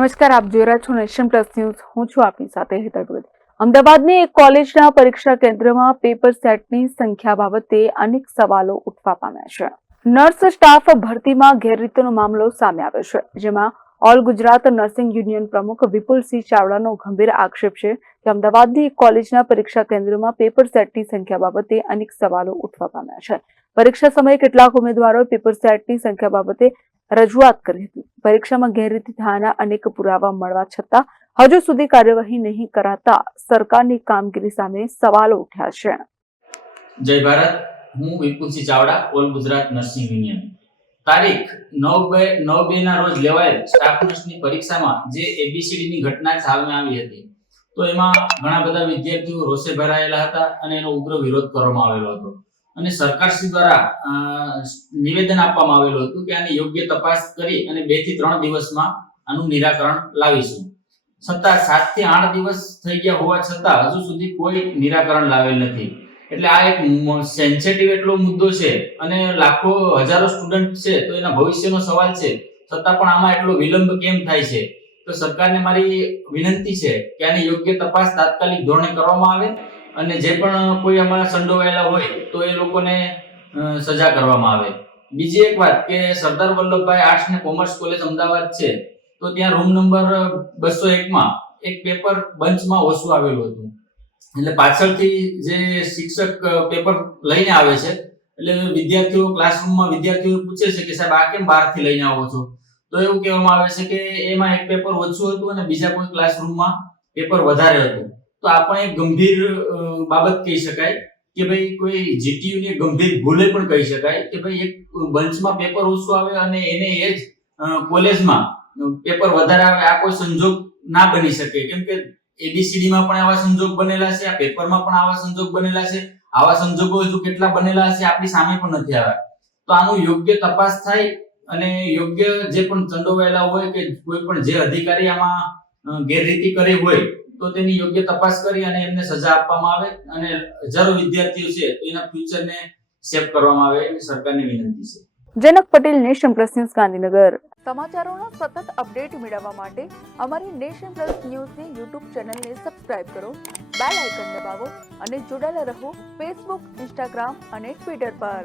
નમસ્કાર, આપ જોઈ રહ્યા છો નેશન પ્લસ ન્યૂઝ. હું છું આપની સાથે હેતલ ભગત. અમદાવાદની એક કોલેજના પરીક્ષા કેન્દ્રમાં પેપર સેટની સંખ્યા બાબતે અનેક સવાલો ઉઠવા પામ્યા છે. નર્સ સ્ટાફ ભરતીમાં ગેરરીતિનો મામલો સામે આવ્યો છે, જેમાં ઓલ ગુજરાત નર્સિંગ યુનિયન પ્રમુખ વિપુલસિંહ ચાવડાનો ગંભીર આક્ષેપ છે કે અમદાવાદની એક કોલેજના પરીક્ષા કેન્દ્રમાં પેપર સેટની સંખ્યા બાબતે અનેક સવાલો ઉઠવા પામ્યા છે. પરીક્ષા સમયે કેટલાક ઉમેદવારોએ પેપર સેટની સંખ્યા બાબતે રજૂઆત કરી હતી. પરીક્ષામાં ગેરરીતિ થયાના અનેક પુરાવા મળવા છતાં હજુ સુધી કાર્યવાહી નહીં કરાતા સરકારની કામગીરી સામે સવાલો ઉઠ્યા છે. જય ભારત. હું Vipulsinh Chavda, all Gujarat nursing union. તારીખ 9/2 ના રોજ લેવાયેલ સ્ટાફ નર્સની પરીક્ષામાં જે ABCD ની ઘટના સામે આવી હતી, તો એમાં ઘણા બધા વિદ્યાર્થીઓ રોષે ભરાયેલા હતા અને એનો ઉગ્ર વિરોધ કરવામાં આવેલો હતો. અને સરકારશ્રી દ્વારા નિવેદન આપવામાં આવેલું હતું કે આની યોગ્ય તપાસ કરી અને 2 થી 3 દિવસમાં આનું નિરાકરણ લાવીશું. છતાં 7 થી 8 દિવસ થઈ ગયા હોવા છતાં હજુ સુધી કોઈ નિરાકરણ લાવેલ નથી. એટલે આ એક સેન્સિટિવ એટલો મુદ્દો છે અને લાખો હજારો સ્ટુડન્ટ છે, તો એના ભવિષ્યનો સવાલ છે. છતાં પણ આમાં એટલો વિલંબ કેમ થાય છે? તો સરકારને મારી વિનંતી છે કે આની યોગ્ય તપાસ તાત્કાલિક ધોરણે કરવામાં આવે અને જે પણ કોઈ આમાં સંડોવાયેલા હોય તો એ લોકોને સજા કરવામાં આવે. બીજી એક વાત કે સરદાર વલ્લભભાઈ આર્ટ્સ અને કોમર્સ કોલેજ અમદાવાદ છે, તો ત્યાં રૂમ નંબર 201 માં એક પેપર બંચમાં ઓછું આવેલું હતું. એટલે પાછળથી જે શિક્ષક પેપર લઈને આવે છે, એટલે વિદ્યાર્થીઓ ક્લાસરૂમમાં વિદ્યાર્થીઓ પૂછે છે કે સાહેબ આ કેમ બહારથી લઈને આવો છો? તો એવું કહેવામાં આવે છે કે એમાં એક પેપર ઓછું હતું અને બીજા કોઈ ક્લાસરૂમમાં પેપર વધારે હતું. તો આ પણ એક ગંભીર બાબત કહી શકાય કે ભાઈ કોઈ GTU ની ગંભીર ભૂલે પણ કહી શકાય કે ભાઈ એક બંચમાં પેપર ઓછું આવે અને એને એ જ કોલેજમાં પેપર વધારે આવે. આ કોઈ સંજોગ ના બની શકે, કેમ કે ABCD માં પણ આવા સંજોગ બનેલા છે, આ પેપરમાં પણ આવા સંજોગ બનેલા છે. આવા સંજોગો હજુ કેટલા બનેલા છે આપણી સામે પણ નથી આવ્યા. તો આનું યોગ્ય તપાસ થાય અને યોગ્ય જે પણ સંડોવાયેલા હોય કે કોઈ પણ જે અધિકારી આમાં ગેરરીતિ કરી હોય તો તેની યોગ્ય તપાસ કરી અને એમને સજા આપવામાં આવે અને હજારો વિદ્યાર્થીઓ છે તો એના ફ્યુચરને સેવ કરવામાં આવે એ સરકારની વિનંતી છે. Janak Patel, nation plus news, Gandhinagar. સમાચારોના સતત અપડેટ મેળવવા માટે અમારી નેશન પ્લસ ન્યૂઝની YouTube ચેનલને સબસ્ક્રાઇબ કરો, બેલ આઇકન દબાવો અને જોડાયેલા રહો Facebook, Instagram અને Twitter પર.